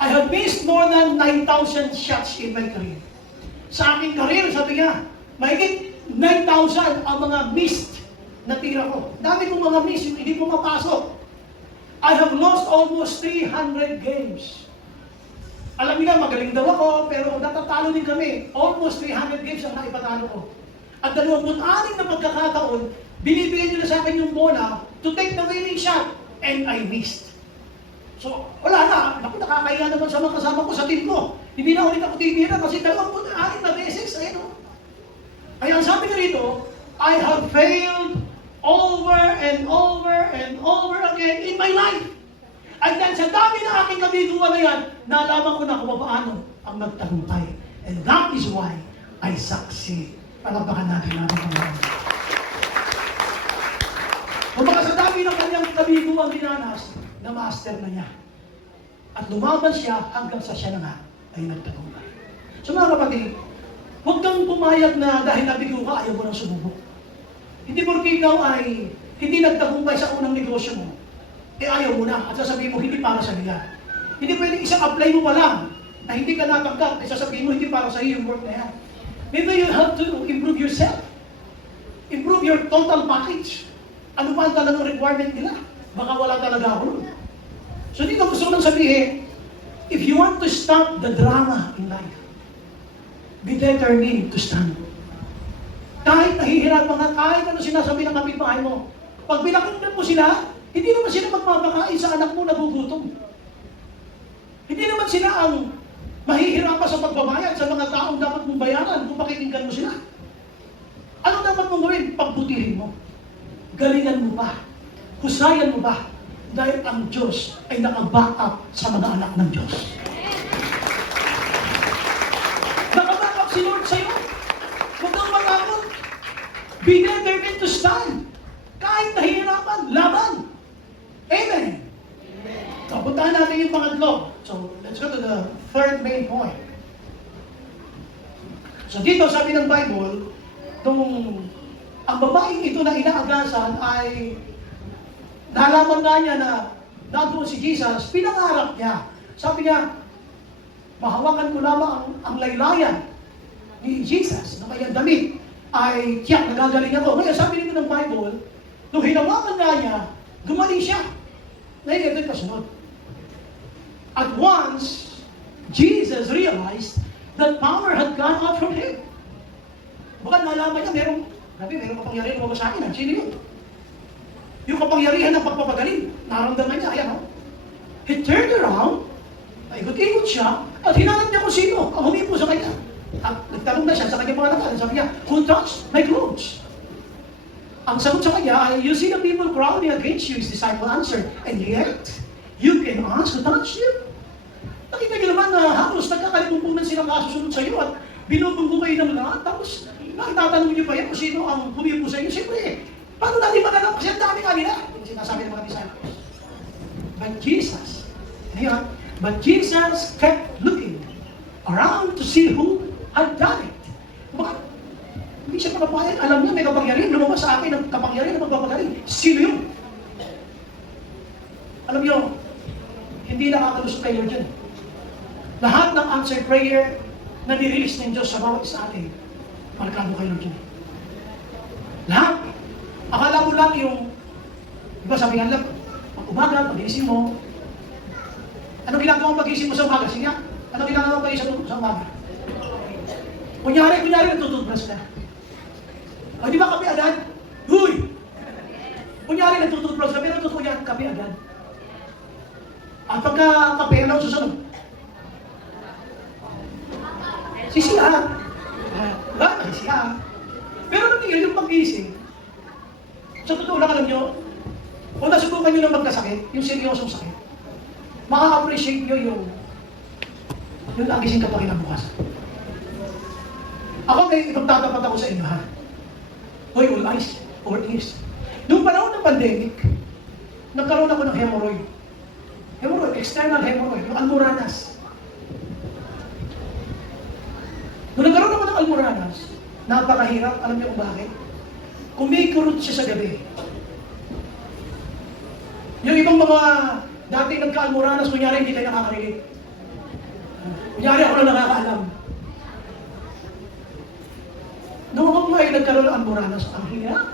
I have missed more than 9,000 shots in my career. Sa aking career, sabi niya, mahigit 9,000 ang mga missed na tira ko. Dami kong mga miss, yung hindi ko mapasok. I have lost almost 300 games. Alam nila, magaling daw ako, pero natatalo din kami. Almost 300 games ang naipatalo ko. At 26 na pagkakataon, binibigyan nila sa akin yung bola to take the winning shot. And I missed. So, wala na. Naku, nakakaya naman sa mga kasama ko sa team ko. Hindi na ulit ako titira kasi 26 na beses. Ayun o. Kaya ang sabi nga rito, I have failed over and over and over again in my life. At then sa dami na aking kabiguan na yan, nalaman ko na kung paano ang magtagumpay. And that is why I succeed. Palapakan natin natin ang mga. Kung baka sa dami ng kanyang kabiguan dinanas, na-master na niya. At lumaban siya hanggang sa siya na nga ay nagtagumpay. So mga kapatid, huwag kang pumayag na dahil nabigo ka, ayaw mo nang sumubok. Hindi porque ikaw ay hindi nagtagumpay sa unang negosyo mo, ayaw mo na, at sasabihin mo, hindi para sa nila. Hindi pwedeng isang apply mo pa lang, na hindi ka natanggap, at sasabihin mo, hindi para sa iyo yung work na yan. Maybe you have to improve yourself. Improve your total package. Ano pa ang talagang requirement nila? Baka wala talaga ako nun. So dito gusto ko lang sabihin, if you want to stop the drama in life, be determined to stand. Kahit nahihirapan ka, kahit ano sinasabi ng kapitbahay mo, pag pinakinggan mo sila, hindi naman sila magpapakain sa anak mo nagugutom. Hindi naman sila ang mahihirapan sa pagbabayad sa mga taong dapat mong bayaran kung pakikinggan mo sila. Ano dapat mong gawin? Pagbutihin mo. Galingan mo ba? Husayan mo ba? Dahil ang Diyos ay nakaback up sa mga anak ng Diyos. Nakaback up si Lord sa'yo. Huwag kang matakot. Be determined to stand. Kahit nahihirapan, laban. Amen. So, puntahan natin yung pangatlo. So, let's go to the third main point. So, dito sabi ng Bible, ang babaeng ito na inaagasan ay nalaman nga niya na nandoon si Jesus, pinangarap niya. Sabi niya, mahawakan ko lamang ang laylayan ni Jesus na kanyang damit, ay tiyak, nagagaling ako. Ngayon, sabi nito ng Bible, nung hinawakan nga niya, gumaling siya. Ngayon, ito yung kasunod. At once, Jesus realized that power had gone out from him. Baka nalaman niya, merong kapangyarihan lumabas sa akin. Sino yun? Yung kapangyarihan ng pagpapagaling, naramdaman niya, ayan o. He turned around, ikot-ikot siya, at hinanap niya kung sino ang humipo sa kanya. At nagtanong na siya sa kanyang mga naman, sabi niya, who touched my clothes? Ang sagot sa kanya ay, you see the people crowding against you, his disciple answered, and yet, you can ask who touched you? Nakita niyo naman na halos nagkakalimupunan silang kasusunod sa iyo at binubunggo kayo ng lahat, tapos nakitatanong niyo pa yan kung sino ang humipo sa iyo. Siyempre, paano natin magalang kasi ang dami nga nila? Yung sinasabi ng mga disciples. But Jesus kept looking around to see who had done it. Bakit? Hindi siya makapayag. Alam niya, may kapangyarihan. Lumabas sa akin ang kapangyarihan na magpapagaling. Sino yun? Alam niyo, hindi nakakalusot kay Lord yun. Lahat ng answered prayer na nirelease ng Diyos sa bawat isa atin, markado kay Lord yun. Lahat. Akala mo lang yung, di ba sabi nga lang, pag umaga, pag-iisip mo, anong ginagawa mo pag-iisip mo sa umaga? Sige nga, anong ginagawa mo pag-iisip mo sa umaga? Kunyari, nagtututbrush ka. O di ba kape agad? Huy! Kunyari, nagtututbrush ka, pero totoo yan, kape agad. At pagka kape, ano susunod? Sisiya. Wala, sisiya. Pero nangyayari yung pag-iisip, sa totoo lang alam nyo, kung nasubukan nyo na magkasakit, yung seryosong sakit, maka-appreciate nyo yung nagising ka pa kinabukasan. Ako may ipagtatapat ako sa inyo, ha? Hoy, all eyes, all ears. Noong panahon ng pandemic, nagkaroon ako ng hemorrhoid. Hemorrhoid, external hemorrhoid, yung almoranas. Noong nagkaroon ako ng almoranas, napakahirap, alam niyo kung bakit? Kumikurot siya sa gabi. Yung ibang mga dati nagka-almoranas, kunyari hindi kayo nakakarinig. Kunyari ako na nakakaalam. Noong ako ay nagkaroon ng almoranas, ang hirap.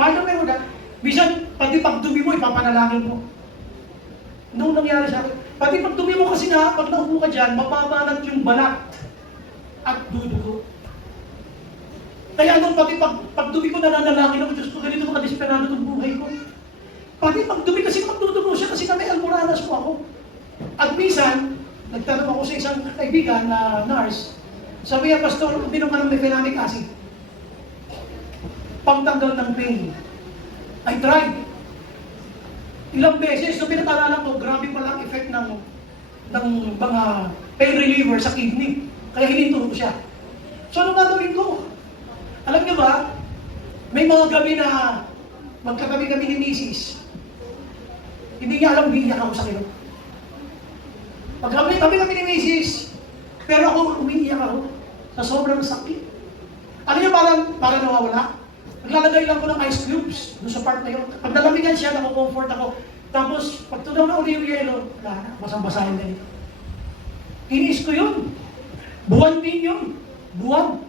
Paano meron na? Bisan, pati pagdumi mo, ipapanalangin mo. Noong nangyari sa akin, pati pagdumi mo kasi nga, pag naupo ka dyan, mapapanat yung balat at dudugo. Kaya nung pati pagdumi ko, nananalangin ako, Diyos ko, ganito makadesperado itong buhay ko. Pati pagdumi kasi magdudugo siya kasi na may almoranas po ako. At minsan, nagtanong ako sa isang kaibigan na nurse, sabi niya, Pastor, uminom ka ng mefenamic acid. Pangtanggal ng pain. I tried. Ilang beses, so pinag-aralan ko, grabe palang effect ng mga pain reliever sa kidney. Kaya hininturo ko siya. So ano gagawin ko? Alam niyo ba, may mga gabi na magkagabi kami ni Mrs. Hindi niya alam, umiiyak ako sa kilo. Paggabi kami ni Mrs. Pero ako, umiiyak ako sa sobrang sakit. Ano niyo parang nawawala? Naglalagay lang ko ng ice cubes doon sa part na yun. Pag nalamigan siya, naku-comfort ako. Tapos, pag tunaw na uli yung yelo, wala na, basang-basahin na yun. Iniis ko yun. Buwan din yun. Buwan.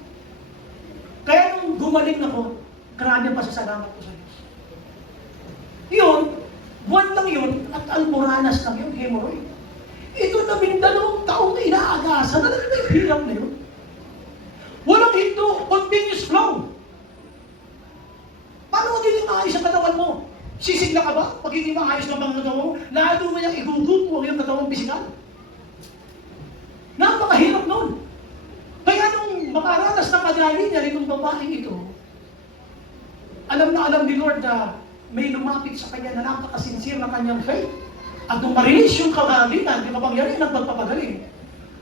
Kaya nung gumaling ako, grabe pa sa salamat ko sa Diyos. Yun, buwan lang yun, at almoranas lang yun, hemorrhoid. Ito na 2 taong na inaagasan, na may hirap na yun. Walang hinto, continuous flow. Paano magiging maayos ang katawan mo? Sisigla ka ba? Pag hindi maayos ng mga katawan mo, lalo mo niyang igugup mo ang iyong katawang pisikal. Napakahirap nun. Kaya nung makaranas ng agali niya rin ng babaeng ito, alam na alam ni Lord na may lumapit sa kanya na napakasincere na kanyang faith. At nung marilis yung kagalingan, yung kapangyarihan ng pagpapagaling,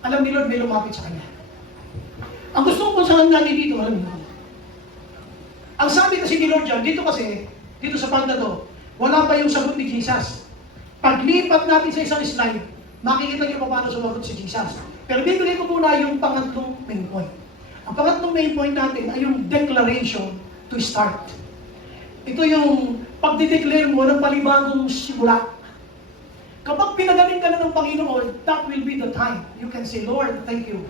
alam ni Lord may lumapit sa kanya. Ang gusto ko sa kanya dito, alam niyo, ang sabi kasi ni Lord dyan, dito sa part na to, wala pa yung sagot ni Jesus. Paglipat natin sa isang slide, makikita niyo pa paano sumagot si Jesus. Pero bibigay ko muna yung pangatlong main point. Ang pangatlong main point natin ay yung declaration to start. Ito yung pagdideclare mo ng palibagong simula. Kapag pinagaling ka na ng Panginoon, that will be the time you can say, Lord, thank you.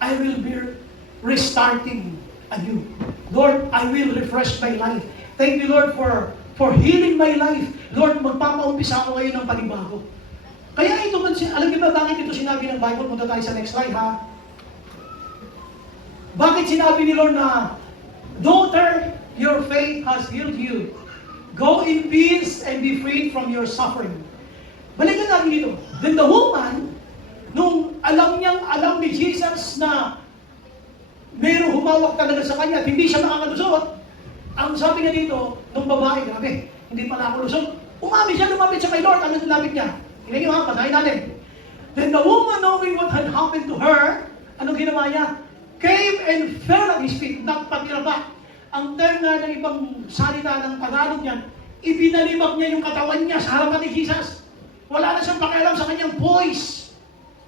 I will be restarting anew. Lord, I will refresh my life. Thank you, Lord, for healing my life. Lord, magpapaumpisa ako ngayon ng panibago. Kaya ito, alam niyo ba bakit ito sinabi ng Bible? Punta tayo sa next slide, ha? Bakit sinabi ni Lord na, Daughter, your faith has healed you. Go in peace and be freed from your suffering. Balikan natin dito. Then the woman, nung alam ni Jesus na mayroong humawak talaga sa kanya at hindi siya makakalusot, ang sabi niya dito, nung babae, grabe, hindi pala ako lusot. Lumapit siya kay Lord. Ano lumapit niya? Tingnan niyo ha, patayin natin. Then the woman, knowing what had happened to her, anong ginawa niya? Came and fell at his feet. Nagpatira pa. Ang term nga ng ibang salita ng Tagalog niyan, ibinalimag niya yung katawan niya sa harapan ni Jesus. Wala na siyang pakialam sa kanyang voice.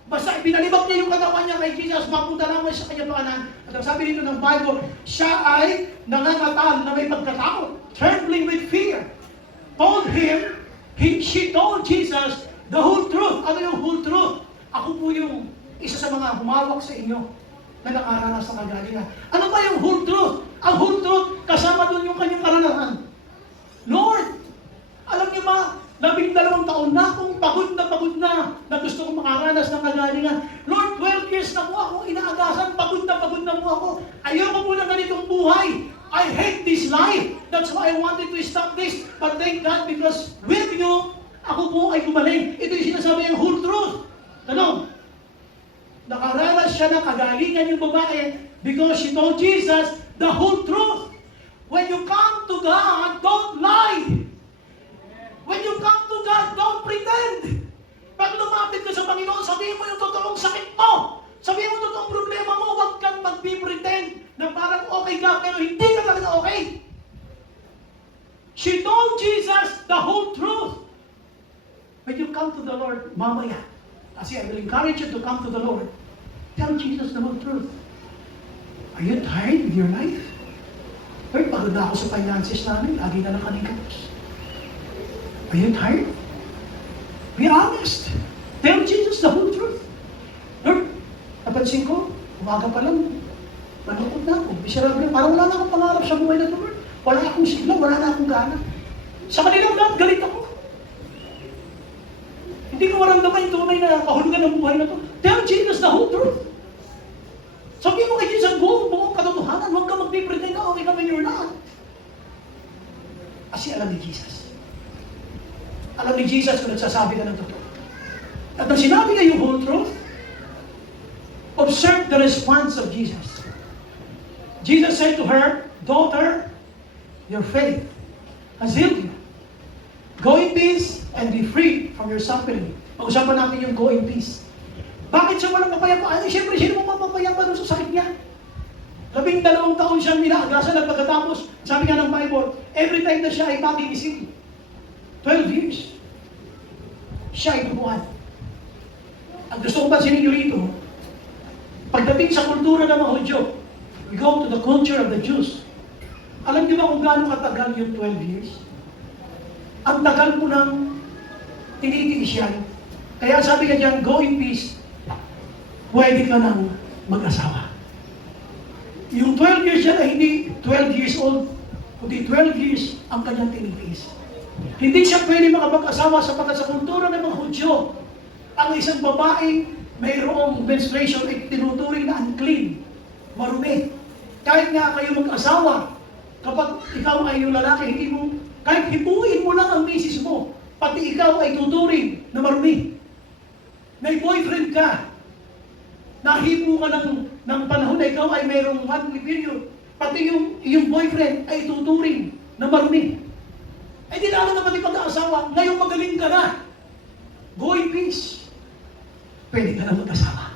Basta ibinalibag niya yung katawan niya kay Jesus, mapunta naman sa kanyang pakanan. At ang sabi dito ng Bible, siya ay nangangatal na may pagkatakot, trembling with fear. She told Jesus the whole truth. Ano yung whole truth? Ako po yung isa sa mga humawak sa inyo na nakaranas ng kagalingan. Ano ba yung whole truth? Ang whole truth, kasama doon yung kanyang karanasan. Lord, alam niyo ba, 12 taon na akong pagod na gusto kong makaranas ng kagalingan. Lord, 12 years na po akong inaagasan, pagod na po ako. Ayoko po na ganitong buhay. I hate this life. That's why I wanted to stop this. But thank God because with you, ako po ay gumaling. Ito yung sinasabi yung whole truth. Ano? Nakaranas siya ng kagalingan yung babae because she told Jesus the whole truth. When you come to God, don't lie. When you come to God, don't pretend. Pag lumapit ka sa Panginoon, sabihin mo yung totoong sakit mo. Sabihin mo yung totoong problema mo. Huwag kang mag-pretend na parang okay ka, pero hindi ka talaga okay. She told Jesus the whole truth. When you come to the Lord, mamaya, kasi I will encourage you to come to the Lord. Tell Jesus the whole truth. Are you tired with your life? Lord, pagod na ako sa finances namin. Lagi na lang kanikatos. Are you tired? Be honest. Tell Jesus the whole truth. Lord, napansin ko, umaga pa lang, malungkot na ako. Miserable, parang wala na akong pangarap sa buhay na ito, Lord. Wala akong sigla, wala na akong gana. Sa kanilang lahat, galit ako. Hindi ko maramdaman yung tunay na kahulugan ng buhay na ito. Tell Jesus the whole truth. Sabihin mo kay Jesus ang buong katotohanan. Huwag ka mag-pretend na okay ka when you're not. Kasi alam ni Jesus. Alam ni Jesus kung nagsasabi ka ng totoo. At nang sinabi niya yung whole truth, observe the response of Jesus. Jesus said to her, Daughter, your faith has healed you. Go in peace and be free from your suffering. Pag-usapan natin yung go in peace. Bakit siya walang kapayapaan? Siyempre, sino mo mapapayapa doon sa sakit niya? 12 taon siyang ninaagasan at pagkatapos, sabi nga ng Bible, every time na siya ay magigising, 12 years, siya ay tumuhan. Ang gusto kong pansinin nyo rito, pagdating sa kultura ng mga Hudyo, we go to the culture of the Jews. Alam niyo ba kung gaano katagal yung 12 years? Ang tagal mo nang tinitiis yan. Kaya sabi ka dyan, go in peace, pwede ka nang mag-asawa. Yung 12 years yan ay hindi 12 years old, kundi 12 years ang kanyang tinitiis. Hindi siya pwede makapag-asawa sapagkat sa kultura ng mga Hudyo, ang isang babaeng mayroong menstruation ay tinuturing na unclean, marumi. Kahit nga kayo mag-asawa, kapag ikaw ay yung lalaki, hindi mo, kahit hipuin mo lang ang misis mo, pati ikaw ay tuturing na marumi. May boyfriend ka, nahipo ka ng panahon na ikaw ay mayroong monthly period, pati yung boyfriend ay tuturing na marumi. Ay di lalo na pati pag-aasawa, ngayon magaling ka na. Go in peace. Pwede ka na mag-asawa.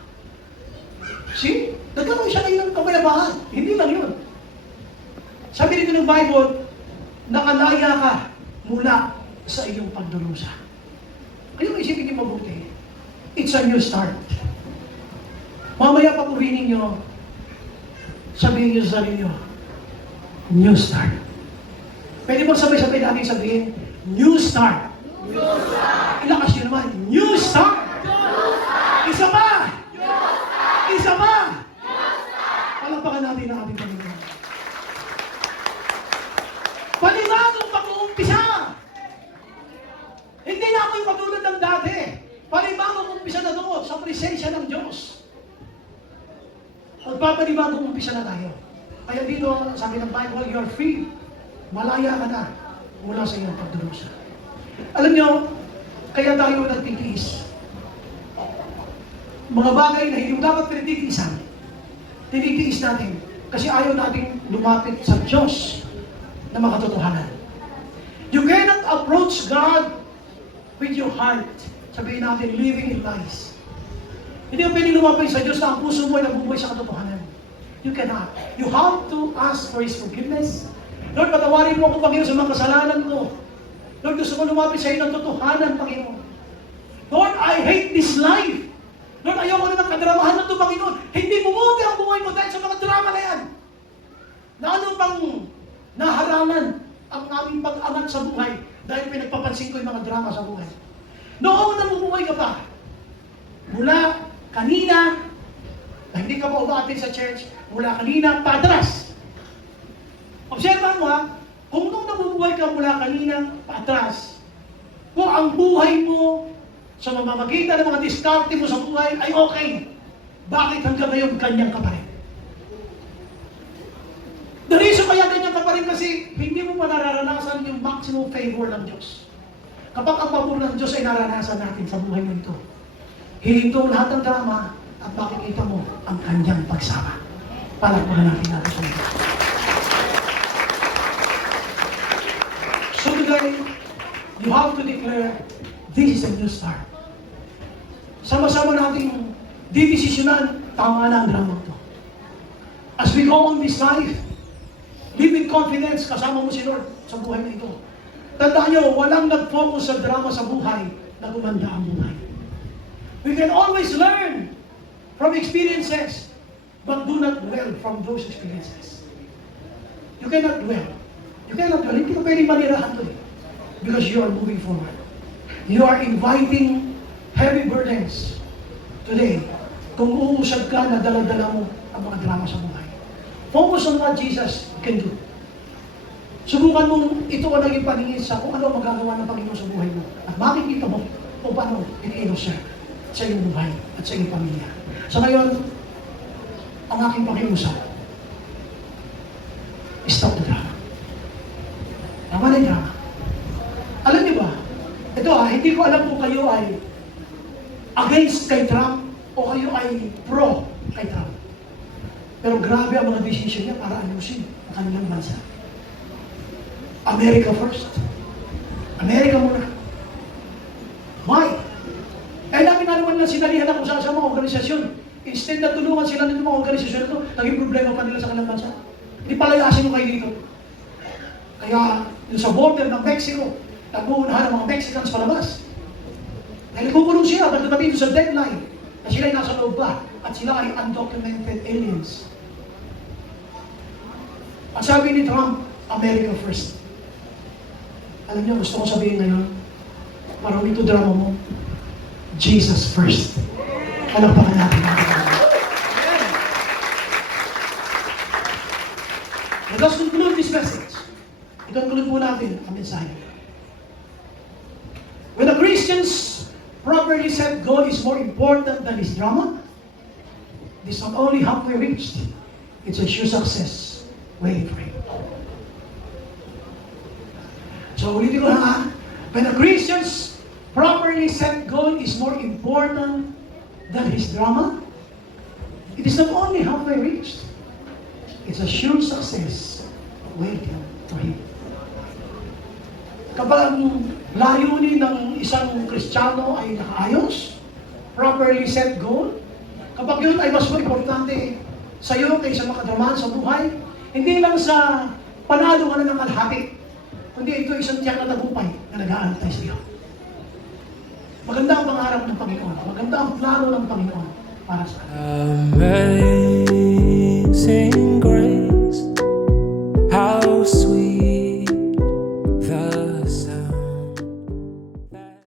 See? Nagkaroon siya ngayon ng kapayapaan. Hindi lang yun. Sabi dito ng Bible, nakalaya ka mula sa iyong pagdurusa. Kaya isipin niyo mabuti. It's a new start. Mamaya papurihin niyo, sabihin niyo sa sarili niyo, new start. Pwede bang sabay-sabay natin sabihin, new start. New start. Ilakas niyo naman, new yung katulad ng dati. Panibagong umpisa na doon sa presensya ng Diyos. Magpapanibagong umpisa na tayo. Kaya dito, sabi ng Bible, you are free. Malaya ka na mula sa iyong pagdurusa. Alam nyo, kaya tayo nagtitiis. Mga bagay na hindi dapat pinagtitiisan, tinitiis natin. Kasi ayaw natin lumapit sa Diyos na makatotohanan. You cannot approach God with your heart. Sabihin natin, living in lies. Hindi mo pwede lumapit sa Diyos na ang puso mo ay nabubuhay sa katotohanan. You cannot. You have to ask for His forgiveness. Lord, patawarin mo ako, Panginoon, sa mga kasalanan ko. Lord, gusto ko lumapit sa iyo ng totohanan, Panginoon. Lord, I hate this life. Lord, ayoko na ng kadramahan na ito, Panginoon. Hindi bumuti ang buhay ko dahil sa mga drama na yan. Na ano bang naharangan ang aming pag-angat sa buhay dahil pinagpapansin ko yung mga drama sa buhay. Noong nabubuhay ka pa, mula kanina, na hindi ka pa umaatin sa church, mula kanina, patras. Observan mo ha, kung nung nabubuhay ka mula kanina, patras, kung ang buhay mo sa mamamagitan ng mga diskarte mo sa buhay ay okay, bakit hanggang ngayon ganyan ka pa rin? The reason kaya ganyan ka pa rin kasi hindi mo pa nararanasan yung maximum favor ng Diyos. Kapag ang pabor ng Diyos ay naranasan natin sa buhay mo ito, hihinto lahat ng drama at makikita mo ang kanyang pagsama. Palakpakan natin natin sa mga. So today, you have to declare, this is a new start. Sama-sama nating didesisyonan, tama na ang drama ito. As we go on this life, live with confidence, kasama mo si Lord sa buhay na ito. Tandaan nyo, walang nag-focus sa drama sa buhay na gumanda ang buhay. We can always learn from experiences, but do not dwell from those experiences. You cannot dwell. You cannot dwell. Hindi ka pwedeng manirahan to eh. Because you are moving forward. You are inviting heavy burdens today. Kung uusad ka na dala-dala mo ang mga drama sa buhay. Focus on what Jesus can do. Subukan mong ito ang naging paningin sa kung ano ang magagawa ng Panginoon sa buhay mo. At makikita mo kung paano in-innocent sa iyong buhay at sa iyong pamilya. So ngayon, ang aking pakiusap, stop the drama. Tama na yung drama. Alam niyo ba, ito hindi ko alam kung kayo ay against kay Trump o kayo ay pro kay Trump. Pero grabe ang mga desisyon niya para ayusin ang kanilang bansa. America first. America muna. Why? Eh, dami na naman na sinalihan ako sa mga organisasyon. Instead na tulungan sila ng mga organisasyon ito, naging problema pa nila sa kanilang bansa. Hindi palayasin mo kayo dito. Kaya, yung sa border ng Mexico, nag-uunahan ang mga Mexicans palabas. Dahil nagkukulong sila, pagdating dito sa deadline, na sila ay nasa loob pa, at sila ay undocumented aliens. Ang sabi ni Trump, America first. Alam niyo, gusto ko sabihin ngayon, parang ito drama mo, Jesus first. Palakpakan natin. Let us conclude this message. I-conclude po natin ang mensahe. When a Christian's properly set goal is more important than his drama, this not only halfway reached, it's a sure success waiting for him. So ulitin ko na when a Christian's properly set goal is more important than his drama, it is not only halfway reached, it's a sure success waiting for him. Kapag ang layunin ng isang Kristiyano ay nakaayos, properly set goal, kapag yun ay mas importante sa iyo kaysa makadramahan sa buhay, hindi lang sa panalo ka na ng kalahati, kundi ito isang tiyak na tagumpay na nag-aantay sa iyo. Maganda ang pangarap ng Panginoon. Maganda ang plano ng Panginoon para sa atin. Amazing